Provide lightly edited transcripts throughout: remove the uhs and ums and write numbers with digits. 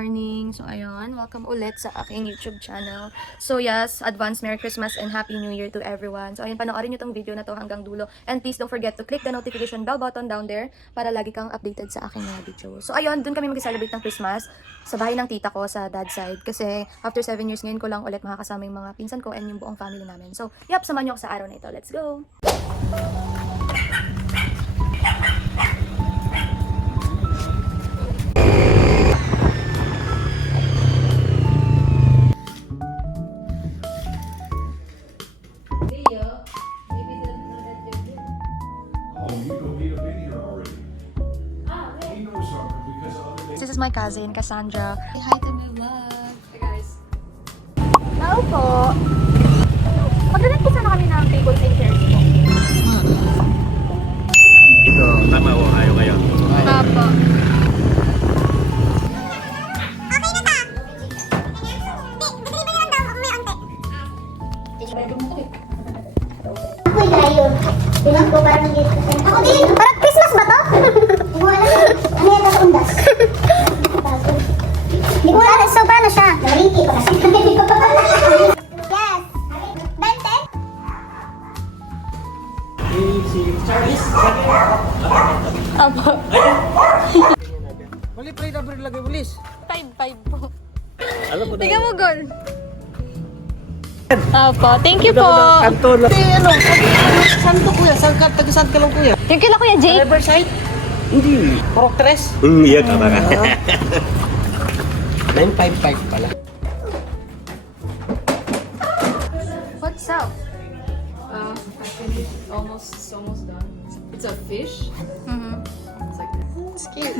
Morning. So, ayun. Welcome ulit sa aking YouTube channel. So, yes, advance Merry Christmas and Happy New Year to everyone. So, ayun, panoorin nyo tong video na to hanggang dulo. And please don't forget to click the notification bell button down there para lagi kang updated sa aking mga video. So, ayun, dun kami mag-celebrate ng Christmas sa bahay ng tita ko sa dad's side. Kasi after 7 years ngayon ko lang ulit makakasama yung mga pinsan ko and yung buong family namin. So, yep, samahan nyo ako sa araw na ito. Let's go! This is my cousin, Cassandra. Say hi to my vlog. Hey guys. Hello po. Mag-rent po sana kami ng tables and chairs po. Ito, tama o ayaw kayo? Papa. Uy, tayo. Tingnan ko parang hindi. Ako din. Parang Christmas ba to? Hindi ko alam. Ano yan sa undas? Hindi ko alam. So, paano siya? Narinki ko kasi. Yes. 20? Si Charles, Apo. Mali, pre, number lagay mo, Liz. 5-5 po. alam mo na. Tingnan mo, girl. Apo. Thank you po. Anton. Ano? Saan to, kuya? Saan ka lang, kuya? Yung kila Kuya Jake. Riverside? Hindi. Proctres? Iya ka ba ka? 955 pala. What's up? It's almost done. It's a fish. Mm-hmm. It's like this. It's cute.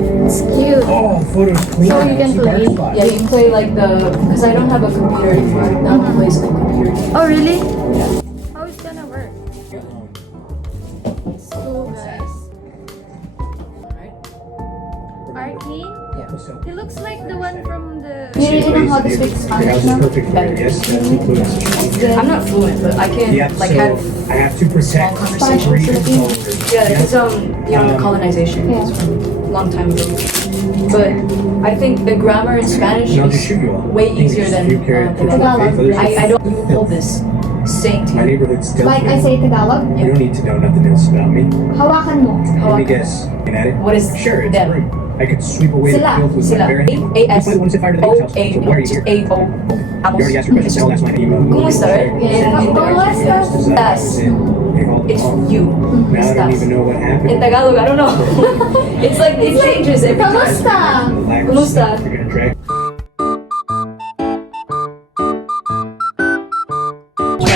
It's cute. Oh, photos clean. So you can play. Yeah, you can play like because I don't have a computer. If you want to play some computer games. Oh, really? Yeah. How is it gonna work? So nice. Alright. Arky? Yeah, so He looks like the one from the... You know how to speak the Spanish house is now? perfect for it. Yes, that's including security. I'm not fluent, but I can Yeah, like so have I have to protect small conversations. conversations. Yeah, because colonization is from a long time ago. But I think the grammar in Spanish Not to is shoot you all. way easier than Tagalog. I don't you hold this saying to My you. neighborhood's still. Like I say Tagalog, You don't need to know nothing else about me. hawakan mo. Let me guess. Looking at it. What is Sure, it's them? room. I could sweep away the Sila. field with Sila. my bare hand. A-S You want to fire to the house. So why are you here? A-O You already asked your question. Last night. Kumusta, right? Yes. It's you. Now I don't even know what happened. In Tagalog, I don't know. It's like it changes every time. Kamusta? Kumusta? You're gonna drag.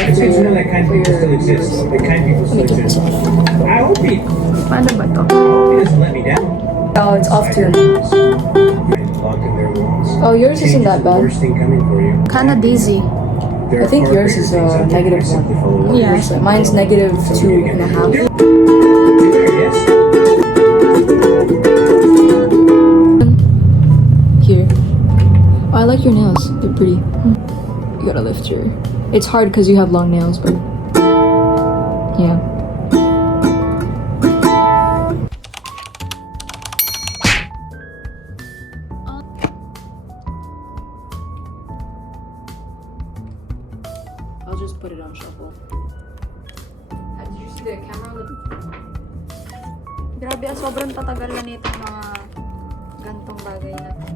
It's good to know that kind people still exist. That kind people still exist. I hope he Paano ba to? doesn't let me down. Oh, it's off tune. Locked in their walls. Oh, yours Change isn't that the bad. worst thing coming for you. Kinda dizzy. There I are think far yours bigger is things out there negative I simply follow one. along. Yeah. Mine's negative So 2.5. There, yes. Here. Oh, I like your nails. They're pretty. You gotta lift your. It's hard because you have long nails, but yeah. I'll just put it on shuffle. Did you see the camera on the? Grabe, sobrang tatagal na nito mga gantong bagay na to.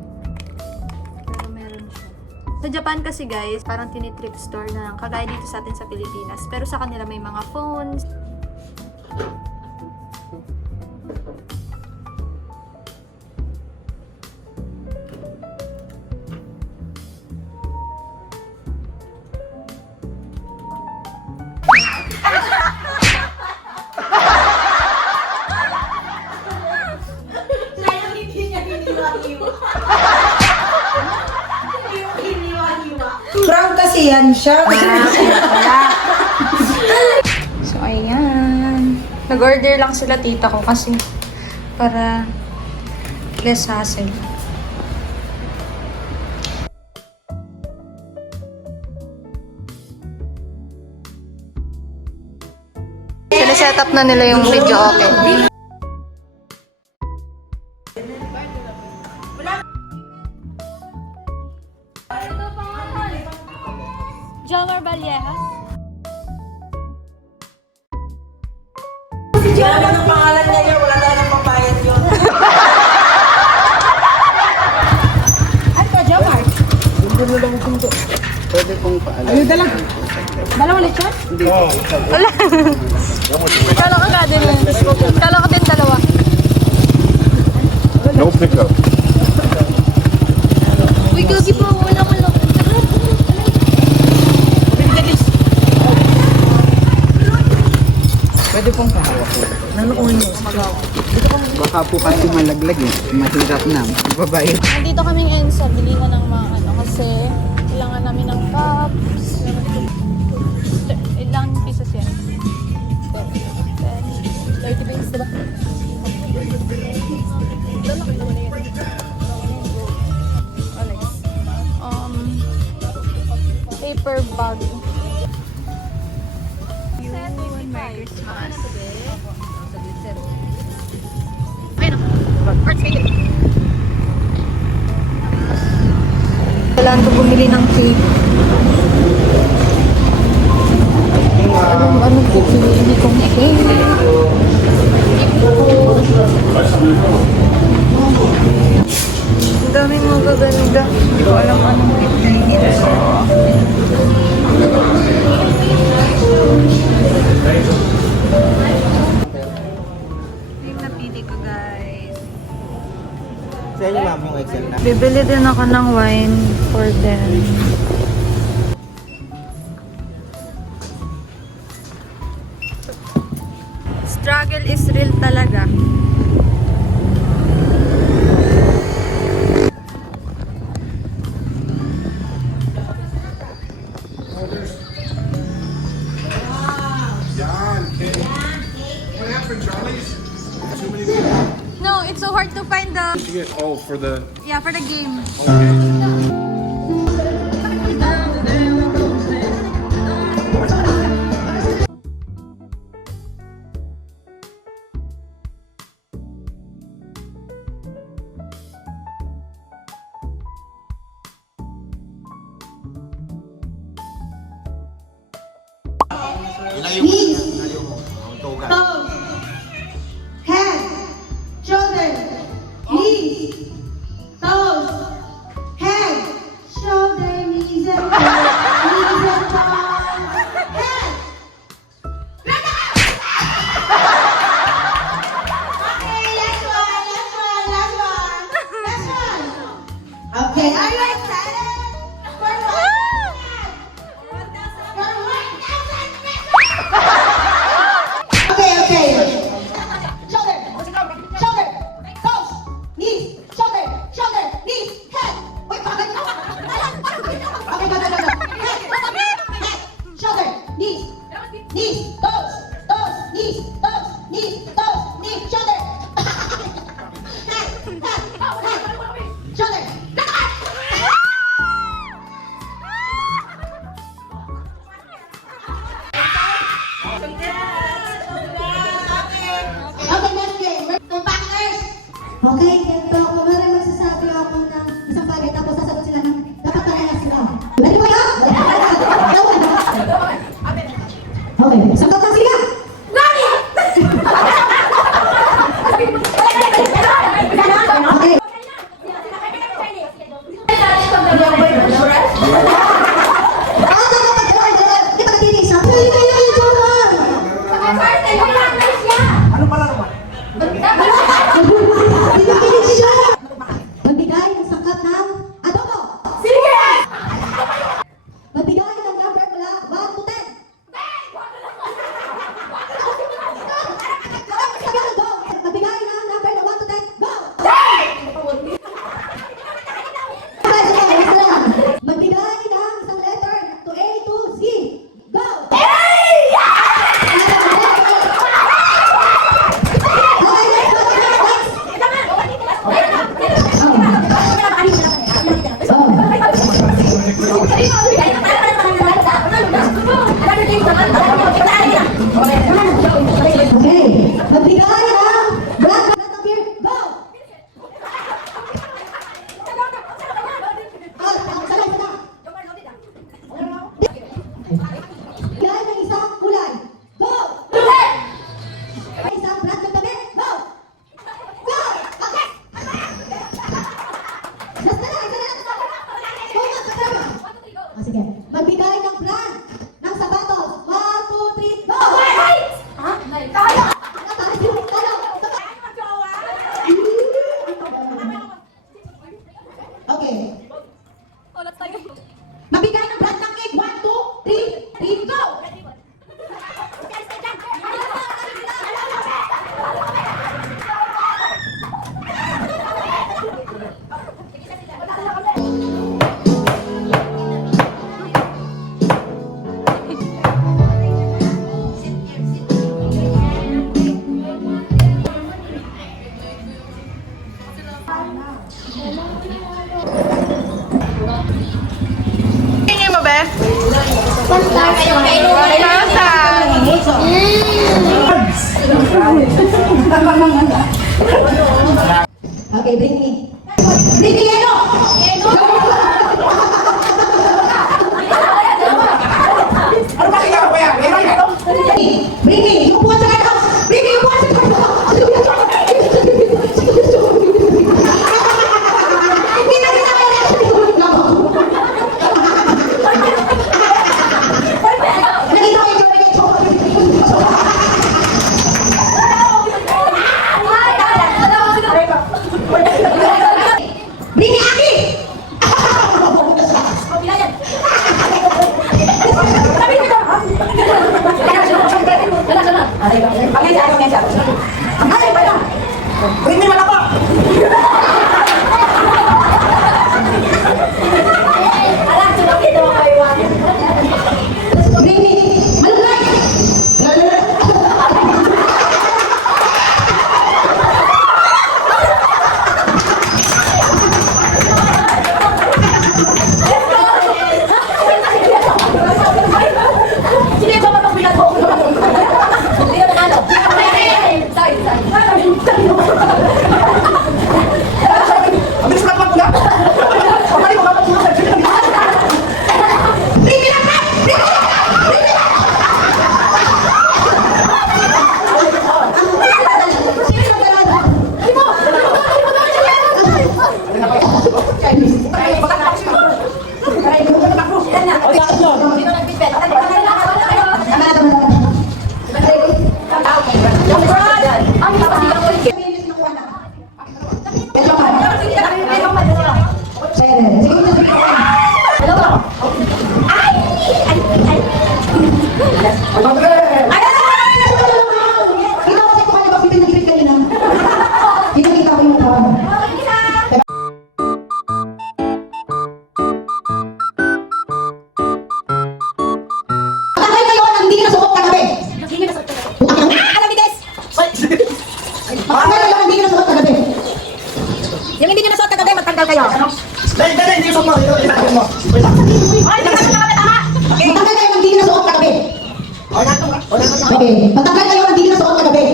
Pero meron siya. Sa Japan kasi guys, parang tinitrip store na lang. Kagaya dito sa atin sa Pilipinas. Pero sa kanila may mga phones. Proud kasi yan siya. So, ayan. Nag-order lang sila tita ko kasi para less hassle. Sinaset up na nila yung video okay. Jomar Vallejas. Yan naman ang pangalan niya yun. Wala tayo ng papayat yun. Ano ka, Jomar? Pwede pong paalam. Ayun, dala. Dala ulit siya? Kala ko ka din. Kala ko din dalawa. No pickup. Uy, gagi pa. Wala mo lang. Pwede pong pahawak ko. Nanukuhin mo. Baka po kasi malaglag eh. Mahirap na. Babae. Nandito kaming ENSA. Bili ko ng mga ano kasi kailangan namin ng cups. Ilang pieces yan? 30 pesos, diba? Paper bag. Merry Christmas. Ayun na. Arts kayo. Kailangan ko bumili ng cake. Anong pipiliin kong cake? Ang daming magaganda. Hindi ko alam anong pipiliin. Yung napili ko, guys. Sa inyo ma'am yung Excel na. Bibili din ako ng wine for them. Struggle is real talaga. No, it's so hard to find the For the yeah for the game. Head, shoulder, knees, toes, head, shoulder, knees and toes, knees and toes, head. Okay, last one. Okay, are you excited? For what? For 1,000 pesos! Okay. Shoulder, toes, knees, shoulder, knees, head. Wait, bakit ka? Okay, go. Head, shoulder, knees, toes, knees, shoulder. Head, shoulder. Okay, next game. We're partners. Okay, ganito. Kunwari magsasabi ako ng isang bagay tapos sasagot sila ng dapat parehas sila. Ready po kayo? Okay, sagot lang sila. Okay. Di ba natinis? Pwede kayo yung Jomar. Ano pala naman? Hindi nakinig Tingin mo, Beth? Okay, bring me. Bring me yellow! Bring me! Yung upuan sa kanya! Bring me! Yung upuan sa kanya! Kita kita kaya! Nakita ko yung Bring me Aki! Bring me malapa! Bring me malulay! Bring me malapa! Bring me Kita ko yung kawan. Matanggal kayo ng hindi nasuot kagabi. Matanggal kayo ng hindi nasuot kagabi. Yung hindi nyo nasuot kagabi, magtanggal kayo. Matanggal kayo ng hindi nasuot kagabi. Okay. Matanggal kayo ng hindi nasuot kagabi.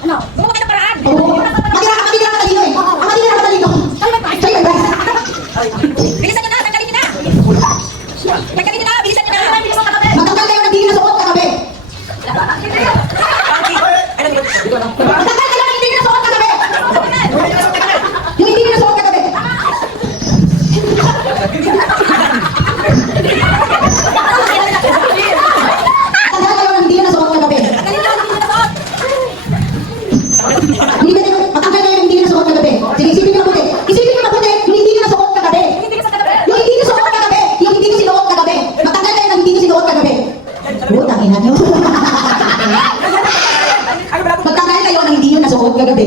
Ano? Gumawa kayo ng paraan. Matira ka talino eh. Ang matira ka talino. Sa'yo, guys. Bilisan nyo na, tanggalin nyo na. Tanggalin nyo na, bilisan nyo na. Matanggal kayo ng hindi nasuot kagabi. Matanggal kayo ng hindi nasuot kagabi. Yung hindi nasuot kagabi. Matanggal kayo ng hindi nasuot kagabi. Matanggal kayo ng hindi nasuot kagabi. Sige, isipin nyo mabuti. Isipin nyo mabuti, yung hindi nyo nasuot kagabi. Yung hindi nyo suot kagabi. Yung hindi nyo sinuot kagabi. Matanggal kayo ng hindi nyo sinuot kagabi. Putang ina nyo. Matanggal kayo ng hindi nyo nasuot kagabi.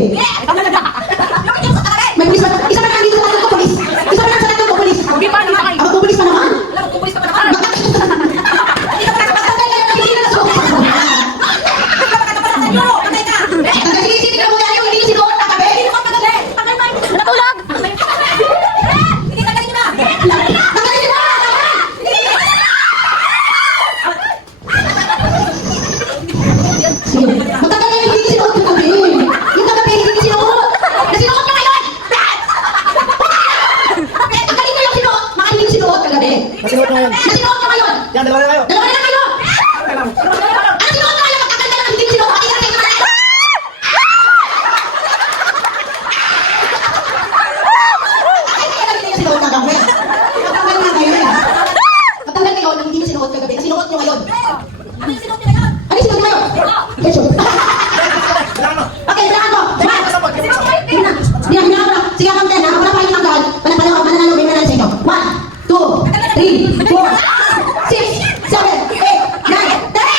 May pulis ba? Isa na nandito sa tatlong pulis. Isa na nasa tatlong pulis. Ako pupulis pa naman. Matanggal kayo ng hindi nyo nasuot kagabi. Matanggal, sige, isipin nyo muna yung hindi nyo sinuot kagabi. Natulog! Tanggalin nyo na! Sige. Matagal na yung hindi sinuot yung gabi. Yung kagabi, hindi sinuot. Nasinuot nyo ngayon! Tanggalin nyo yung sinuot. Maka hindi sinuot kagabi. Nasinuot nyo ngayon. Yan, dalawa na kayo. Dalawa na lang kayo. Ano sinuot nyo ngayon? Matagal na lang hindi sinuot. Pakita kayo na. Hindi sinuot kagabi. Matagal na kayo. Matagal kayo nang hindi sinuot kagabi. Sinuot nyo ngayon. Ano yung sinuot nyo ngayon? Yes, sir. Okay, kailangan mo. Hinahan ko na. Sige, ako na. Ako na pa yung tanggal. Mananalo sa inyo. 1, 2, 3, 4, 6, 7, 8, 9, 10.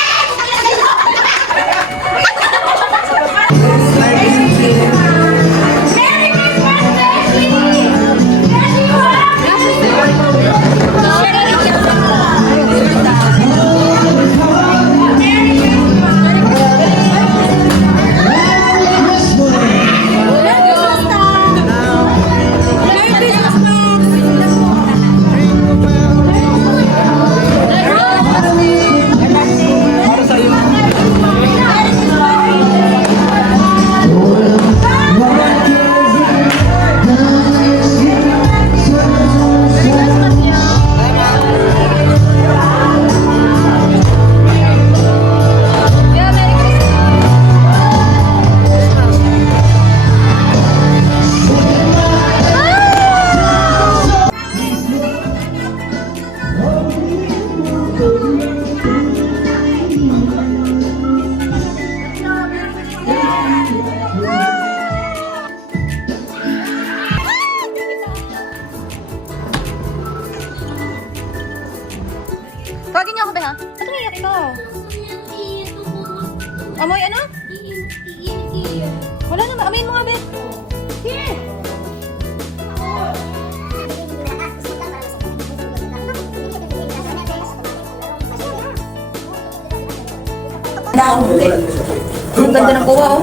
Ang ganda ng kuha, oh.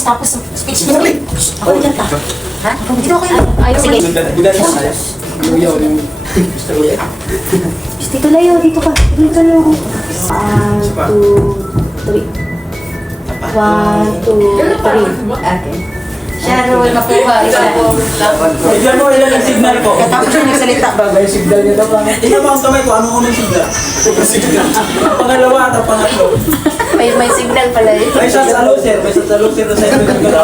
Tapos, speech niya. Ako dyan ta. Ha? Dito ako yun. Ayaw. Sige. Dito layo, dito ka. Dito layo. 1, 2, 3. 1, 2, 3. Okay. Sharon, makuha. Ilan mo, ilan ang signal ko? Tapos siya nagsalita. May signal niya daw kami. Tingnan mo ang kamay ko, anong unang signal? Pangalawa at ang pangatlo. May signal pala eh. May shot sa loser, may shot sa loser na sa inyo.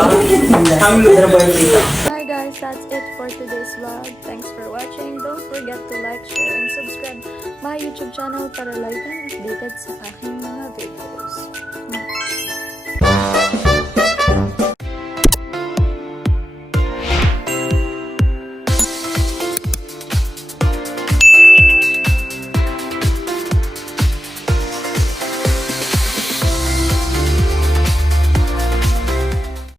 Ang loser ba yung kita? Hi guys, that's it for today's vlog. Thanks for watching. Don't forget to like, share, and subscribe my YouTube channel para lagi kang updated sa aking mga videos.